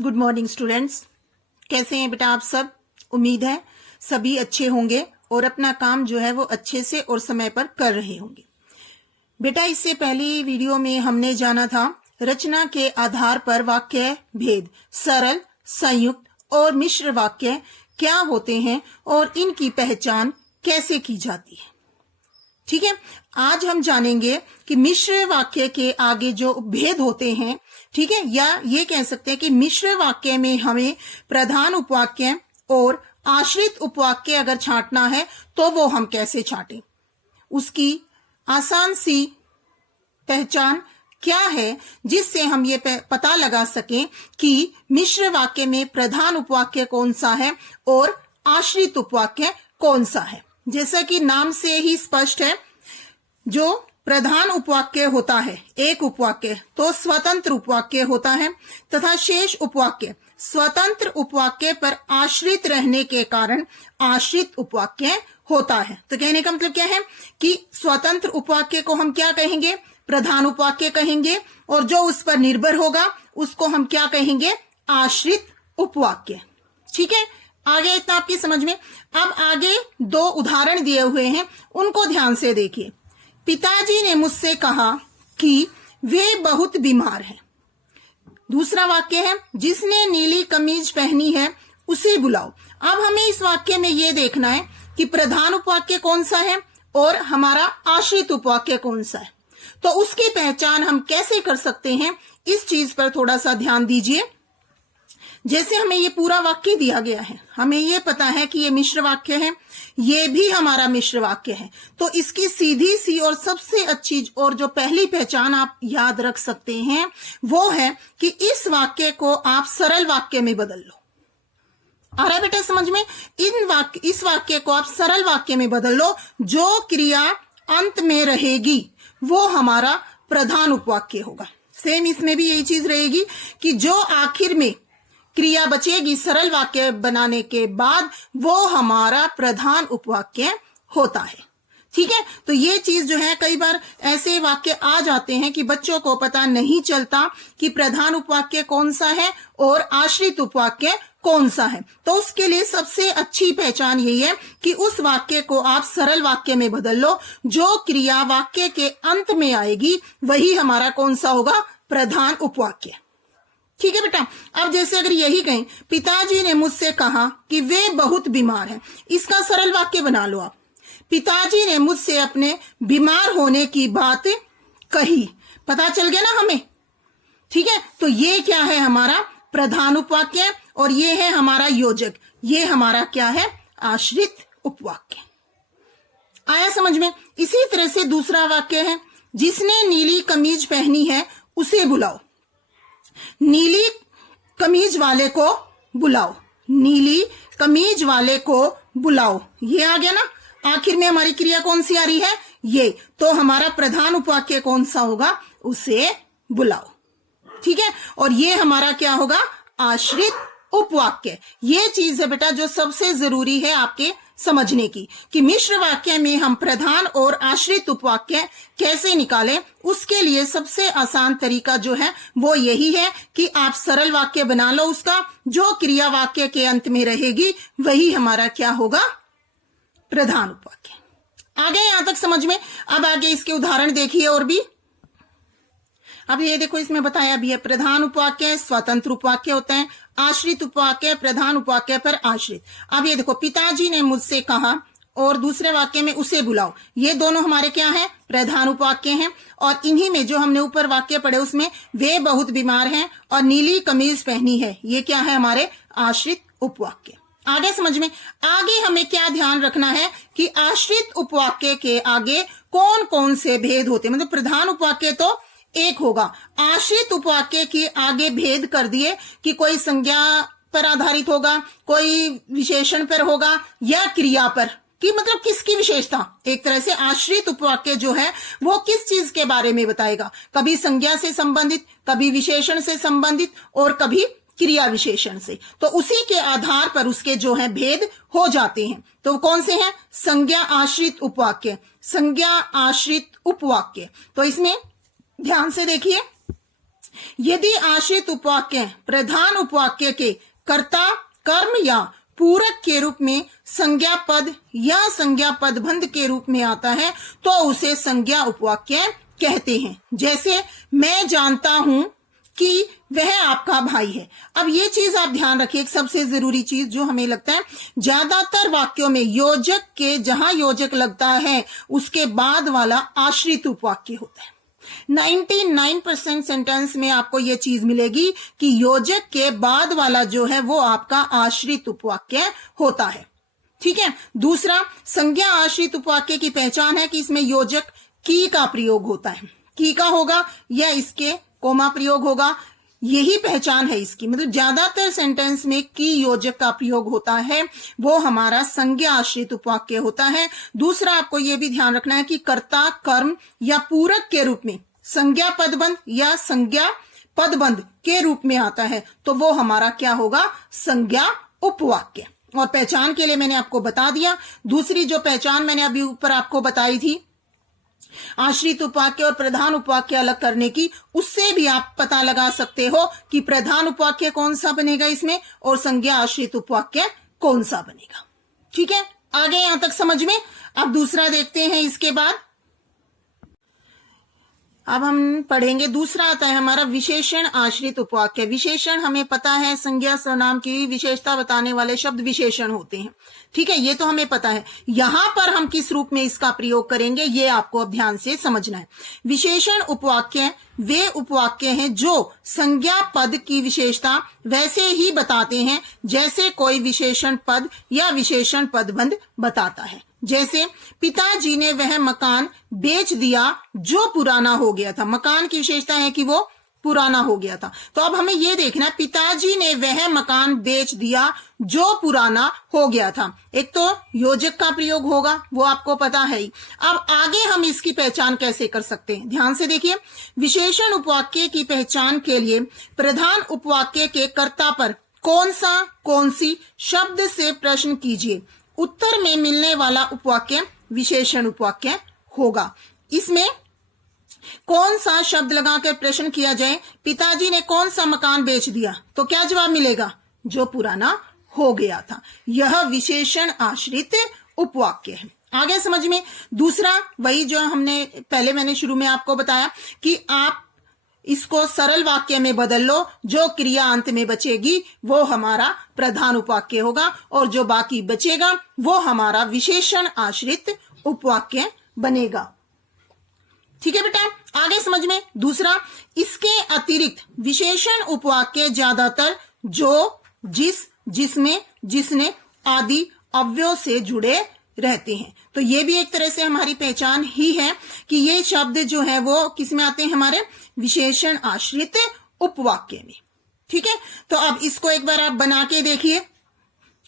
Good morning students. कैसे हैं बेटा आप सब? उम्मीद है सभी अच्छे होंगे और अपना काम जो है वो अच्छे से और समय पर कर रहे होंगे। बेटा इससे पहली वीडियो में हमने जाना था रचना के आधार पर वाक्य भेद, सरल, संयुक्त और मिश्र वाक्य क्या होते हैं और इनकी पहचान कैसे की जाती है। ठीक है, आज हम जानेंगे कि मिश्र वाक्य के आगे जो भेद होते हैं, ठीक है, या ये कह सकते हैं कि मिश्र वाक्य में हमें प्रधान उपवाक्य और आश्रित उपवाक्य अगर छांटना है तो वो हम कैसे छांटें, उसकी आसान सी पहचान क्या है जिससे हम ये पता लगा सकें कि मिश्र वाक्य में प्रधान उपवाक्य कौन सा है और आश्रित उपवाक्य कौन सा है। जैसा कि नाम से ही स्पष्ट है, जो प्रधान उपवाक्य होता है एक उपवाक्य तो स्वतंत्र उपवाक्य होता है तथा शेष उपवाक्य स्वतंत्र उपवाक्य पर आश्रित रहने के कारण आश्रित उपवाक्य होता है। तो कहने का मतलब क्या है कि स्वतंत्र उपवाक्य को हम क्या कहेंगे? प्रधान उपवाक्य कहेंगे, और जो उस पर निर्भर होगा उसको हम क्या कहेंगे? आश्रित उपवाक्य। ठीक है, आगे इतना आपकी समझ में। अब आगे दो उदाहरण दिए हुए हैं, उनको ध्यान से देखिए। पिताजी ने मुझसे कहा कि वे बहुत बीमार हैं। दूसरा वाक्य है जिसने नीली कमीज पहनी है उसे बुलाओ। अब हमें इस वाक्य में यह देखना है कि प्रधान उपवाक्य कौन सा है और हमारा आश्रित उपवाक्य कौन सा है। तो उसकी पहचान हम कैसे कर सकते हैं, इस चीज पर थोड़ा सा ध्यान दीजिए। जैसे हमें ये पूरा वाक्य दिया गया है, हमें ये पता है कि ये मिश्र वाक्य है, ये भी हमारा मिश्र वाक्य है, तो इसकी सीधी सी और सबसे अच्छी और जो पहली पहचान आप याद रख सकते हैं वो है कि इस वाक्य को आप सरल वाक्य में बदल लो। आ रहा है बेटा समझ में? इस वाक्य को आप सरल वाक्य में बदल लो। जो क्रिया अंत में रहेगी वो हमारा प्रधान उपवाक्य होगा। सेम इसमें भी यही चीज रहेगी कि जो आखिर में क्रिया बचेगी सरल वाक्य बनाने के बाद वो हमारा प्रधान उपवाक्य होता है। ठीक है, तो ये चीज जो है, कई बार ऐसे वाक्य आ जाते हैं कि बच्चों को पता नहीं चलता कि प्रधान उपवाक्य कौन सा है और आश्रित उपवाक्य कौन सा है। तो उसके लिए सबसे अच्छी पहचान यही है कि उस वाक्य को आप सरल वाक्य में बदल लो। जो क्रिया वाक्य के अंत में आएगी वही हमारा कौन सा होगा? प्रधान उपवाक्य। ठीक है बेटा, अब जैसे अगर यही कहें पिताजी ने मुझसे कहा कि वे बहुत बीमार हैं, इसका सरल वाक्य बना लो आप। पिताजी ने मुझसे अपने बीमार होने की बात कही। पता चल गया ना हमें? ठीक है, तो ये क्या है? हमारा प्रधान उपवाक्य, और ये है हमारा योजक। ये हमारा क्या है? आश्रित उपवाक्य। आया समझ में? इसी तरह से दूसरा वाक्य है जिसने नीली कमीज पहनी है उसे बुलाओ। नीली कमीज वाले को बुलाओ। नीली कमीज वाले को बुलाओ, ये आ गया ना। आखिर में हमारी क्रिया कौन सी आ रही है? ये। तो हमारा प्रधान उपवाक्य कौन सा होगा? उसे बुलाओ। ठीक है, और ये हमारा क्या होगा? आश्रित उपवाक्य। ये चीज है बेटा जो सबसे जरूरी है आपके समझने की, कि मिश्र वाक्य में हम प्रधान और आश्रित उपवाक्य कैसे निकालें। उसके लिए सबसे आसान तरीका जो है वो यही है कि आप सरल वाक्य बना लो। उसका जो क्रिया वाक्य के अंत में रहेगी वही हमारा क्या होगा? प्रधान उपवाक्य। आगे यहां तक समझ में? अब आगे इसके उदाहरण देखिए और भी। अब ये देखो, इसमें बताया भी है प्रधान उपवाक्य स्वतंत्र उपवाक्य होते हैं, आश्रित उपवाक्य प्रधान उपवाक्य पर आश्रित। अब ये देखो, पिताजी ने मुझसे कहा और दूसरे वाक्य में उसे बुलाओ, ये दोनों हमारे क्या है? प्रधान उपवाक्य हैं। और इन्हीं में जो हमने ऊपर वाक्य पढ़े उसमें वे बहुत बीमार हैं और नीली कमीज पहनी है, ये क्या है? हमारे आश्रित उपवाक्य। आगे समझ में? आगे हमें क्या ध्यान रखना है कि आश्रित उपवाक्य के आगे कौन कौन से भेद होते हैं। मतलब प्रधान उपवाक्य तो एक होगा, आश्रित उपवाक्य के आगे भेद कर दिए कि कोई संज्ञा पर आधारित होगा, कोई विशेषण पर होगा या क्रिया पर, कि मतलब किसकी विशेषता। एक तरह से आश्रित उपवाक्य जो है वो किस चीज के बारे में बताएगा? कभी संज्ञा से संबंधित, कभी विशेषण से संबंधित और कभी क्रिया विशेषण से। तो उसी के आधार पर उसके जो है भेद हो जाते हैं। तो कौन से हैं? संज्ञा आश्रित उपवाक्य, संज्ञा आश्रित उपवाक्य। तो इसमें ध्यान से देखिए, यदि आश्रित उपवाक्य प्रधान उपवाक्य के कर्ता, कर्म या पूरक के रूप में संज्ञा पद या संज्ञा पदबंध के रूप में आता है तो उसे संज्ञा उपवाक्य कहते हैं। जैसे मैं जानता हूं कि वह आपका भाई है। अब ये चीज आप ध्यान रखिए, एक सबसे जरूरी चीज जो हमें लगता है, ज्यादातर वाक्यों में योजक के जहां योजक लगता है उसके बाद वाला आश्रित उपवाक्य होता है। 99% सेंटेंस में आपको यह चीज मिलेगी कि योजक के बाद वाला जो है वो आपका आश्रित उपवाक्य होता है। ठीक है। दूसरा, संज्ञा आश्रित उपवाक्य की पहचान है कि इसमें योजक की का प्रयोग होता है। की का होगा या इसके कोमा प्रयोग होगा, यही पहचान है इसकी। मतलब ज्यादातर सेंटेंस में की योजक का प्रयोग होता है, वो हमारा संज्ञा आश्रित उपवाक्य होता है। दूसरा, आपको यह भी ध्यान रखना है कि कर्ता, कर्म या पूरक के रूप में संज्ञा पदबंध या संज्ञा पदबंध के रूप में आता है तो वो हमारा क्या होगा, संज्ञा उपवाक्य। और पहचान के लिए मैंने आपको बता दिया। दूसरी जो पहचान मैंने अभी ऊपर आपको बताई थी आश्रित उपवाक्य और प्रधान उपवाक्य अलग करने की, उससे भी आप पता लगा सकते हो कि प्रधान उपवाक्य कौन सा बनेगा इसमें और संज्ञा आश्रित उपवाक्य कौन सा बनेगा। ठीक है, आगे यहां तक समझ में। अब दूसरा देखते हैं। इसके बाद अब हम पढ़ेंगे, दूसरा आता है हमारा विशेषण आश्रित उपवाक्य। विशेषण हमें पता है संज्ञा सर्वनाम की विशेषता बताने वाले शब्द विशेषण होते हैं। ठीक है, ये तो हमें पता है। यहां पर हम किस रूप में इसका प्रयोग करेंगे ये आपको अब ध्यान से समझना है। विशेषण उपवाक्य वे उपवाक्य हैं जो संज्ञा पद की विशेषता वैसे ही बताते हैं जैसे कोई विशेषण पद या विशेषण पदबंध बताता है। जैसे पिताजी ने वह मकान बेच दिया जो पुराना हो गया था। मकान की विशेषता है कि वो पुराना हो गया था। तो अब हमें यह देखना है, पिताजी ने वह मकान बेच दिया जो पुराना हो गया था। एक तो योजक का प्रयोग होगा, वो आपको पता है ही। अब आगे हम इसकी पहचान कैसे कर सकते हैं, ध्यान से देखिए। विशेषण उपवाक्य की पहचान के लिए प्रधान उपवाक्य के कर्ता पर कौन सी शब्द से प्रश्न कीजिए। उत्तर में मिलने वाला उपवाक्य विशेषण उपवाक्य होगा। इसमें कौन सा शब्द लगाकर प्रश्न किया जाए, पिताजी ने कौन सा मकान बेच दिया, तो क्या जवाब मिलेगा, जो पुराना हो गया था। यह विशेषण आश्रित उपवाक्य है। आगे समझ में। दूसरा, वही जो मैंने शुरू में आपको बताया कि आप इसको सरल वाक्य में बदल लो, जो क्रिया अंत में बचेगी वो हमारा प्रधान उपवाक्य होगा और जो बाकी बचेगा वो हमारा विशेषण आश्रित उपवाक्य बनेगा। ठीक है बेटा, आगे समझ में। दूसरा, इसके अतिरिक्त विशेषण उपवाक्य ज्यादातर जो, जिस, जिसमें, जिसने आदि अव्ययों से जुड़े रहते हैं। तो ये भी एक तरह से हमारी पहचान ही है कि ये शब्द जो है वो किस में आते हैं, हमारे विशेषण आश्रित उपवाक्य में। ठीक है, तो अब इसको एक बार आप बना के देखिए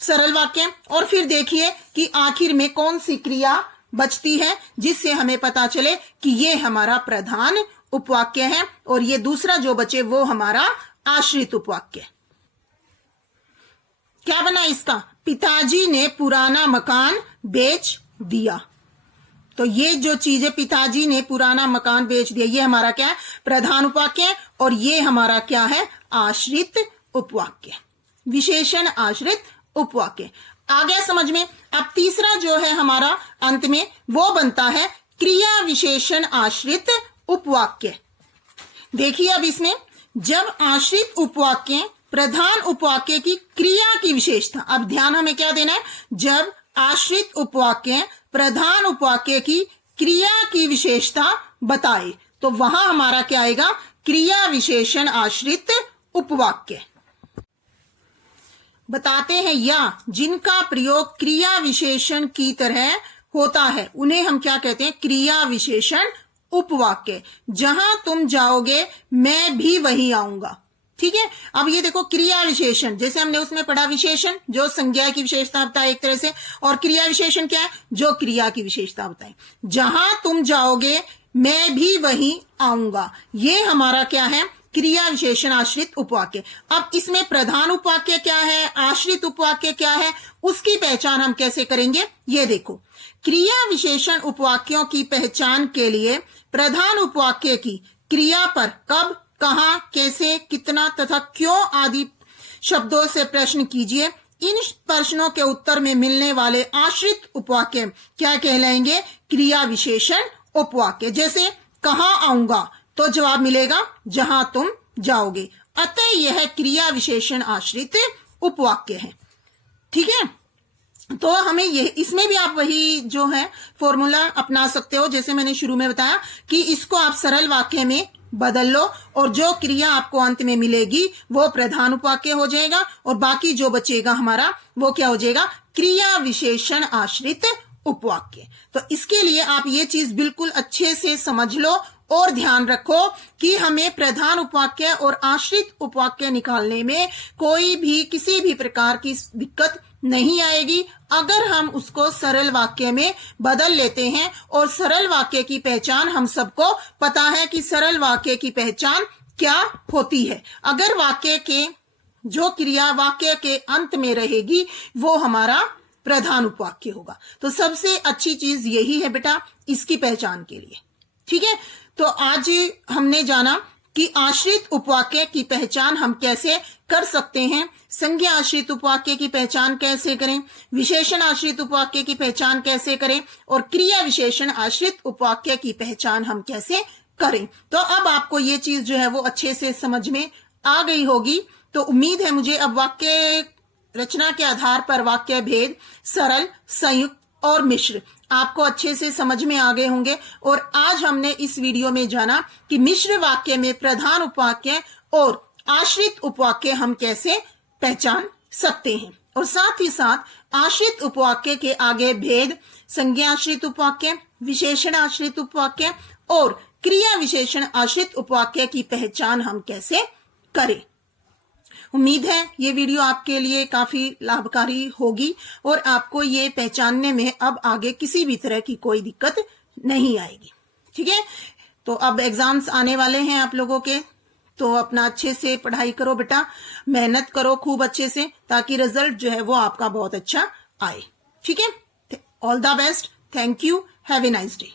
सरल वाक्य, और फिर देखिए कि आखिर में कौन सी क्रिया बचती है जिससे हमें पता चले कि ये हमारा प्रधान उपवाक्य है और ये दूसरा जो बचे वो हमारा आश्रित उपवाक्य। क्या बना इसका, पिताजी ने पुराना मकान बेच दिया। तो ये जो चीज है, पिताजी ने पुराना मकान बेच दिया, ये हमारा क्या है, प्रधान उपवाक्य, और ये हमारा क्या है, आश्रित उपवाक्य, विशेषण आश्रित उपवाक्य। आ गया समझ में। अब तीसरा जो है हमारा अंत में वो बनता है क्रिया विशेषण आश्रित उपवाक्य। देखिए अब इसमें जब आश्रित उपवाक्य प्रधान उपवाक्य की क्रिया की विशेषता, अब ध्यान हमें क्या देना है, जब आश्रित उपवाक्य प्रधान उपवाक्य की क्रिया की विशेषता बताए तो वहां हमारा क्या आएगा, क्रिया विशेषण आश्रित उपवाक्य। बताते हैं या जिनका प्रयोग क्रिया विशेषण की तरह होता है उन्हें हम क्या कहते हैं, क्रिया विशेषण उपवाक्य। जहां तुम जाओगे मैं भी वहीं आऊंगा। ठीक है, अब ये देखो क्रिया विशेषण, जैसे हमने उसमें पढ़ा विशेषण जो संज्ञा की विशेषता बताए एक तरह से, और क्रिया विशेषण क्या है, जो क्रिया की विशेषता बताए। जहां तुम जाओगे मैं भी वहीं आऊंगा, ये हमारा क्या है, क्रिया विशेषण आश्रित उपवाक्य। अब इसमें प्रधान उपवाक्य क्या है, आश्रित उपवाक्य क्या है, उसकी पहचान हम कैसे करेंगे, ये देखो। क्रिया विशेषण उपवाक्यों की पहचान के लिए प्रधान उपवाक्य की क्रिया पर कब, कहाँ, कैसे, कितना तथा क्यों आदि शब्दों से प्रश्न कीजिए। इन प्रश्नों के उत्तर में मिलने वाले आश्रित उपवाक्य क्या कहलाएंगे? क्रिया विशेषण उपवाक्य। जैसे कहाँ आऊंगा तो जवाब मिलेगा जहां तुम जाओगे। अतः यह क्रिया विशेषण आश्रित उपवाक्य है। ठीक है, तो हमें ये इसमें भी आप वही जो है फॉर्मूला अपना सकते हो, जैसे मैंने शुरू में बताया कि इसको आप सरल वाक्य में बदल लो और जो क्रिया आपको अंत में मिलेगी वो प्रधान उपवाक्य हो जाएगा और बाकी जो बचेगा हमारा वो क्या हो जाएगा? क्रिया विशेषण आश्रित उपवाक्य। तो इसके लिए आप ये चीज बिल्कुल अच्छे से समझ लो और ध्यान रखो कि हमें प्रधान उपवाक्य और आश्रित उपवाक्य निकालने में कोई भी किसी भी प्रकार की दिक्कत नहीं आएगी अगर हम उसको सरल वाक्य में बदल लेते हैं। और सरल वाक्य की पहचान हम सबको पता है कि सरल वाक्य की पहचान क्या होती है। अगर वाक्य के जो क्रिया वाक्य के अंत में रहेगी वो हमारा प्रधान उपवाक्य होगा। तो सबसे अच्छी चीज यही है बेटा इसकी पहचान के लिए। ठीक है, तो आज हमने जाना कि आश्रित उपवाक्य की पहचान हम कैसे कर सकते हैं, संज्ञा आश्रित उपवाक्य की पहचान कैसे करें, विशेषण आश्रित उपवाक्य की पहचान कैसे करें और क्रिया विशेषण आश्रित उपवाक्य की पहचान हम कैसे करें। तो अब आपको ये चीज जो है वो अच्छे से समझ में आ गई होगी। तो उम्मीद है मुझे अब वाक्य रचना के आधार पर वाक्य भेद, सरल, संयुक्त और मिश्र आपको अच्छे से समझ में आ गए होंगे। और आज हमने इस वीडियो में जाना कि मिश्र वाक्य में प्रधान उपवाक्य और आश्रित उपवाक्य हम कैसे पहचान सकते हैं और साथ ही साथ आश्रित उपवाक्य के आगे भेद, संज्ञा आश्रित उपवाक्य, विशेषण आश्रित उपवाक्य और क्रिया विशेषण आश्रित उपवाक्य की पहचान हम कैसे करें। उम्मीद है ये वीडियो आपके लिए काफी लाभकारी होगी और आपको ये पहचानने में अब आगे किसी भी तरह की कोई दिक्कत नहीं आएगी। ठीक है, तो अब एग्जाम्स आने वाले हैं आप लोगों के, तो अपना अच्छे से पढ़ाई करो बेटा, मेहनत करो खूब अच्छे से ताकि रिजल्ट जो है वो आपका बहुत अच्छा आए। ठीक है, all the best, thank you, have a nice day.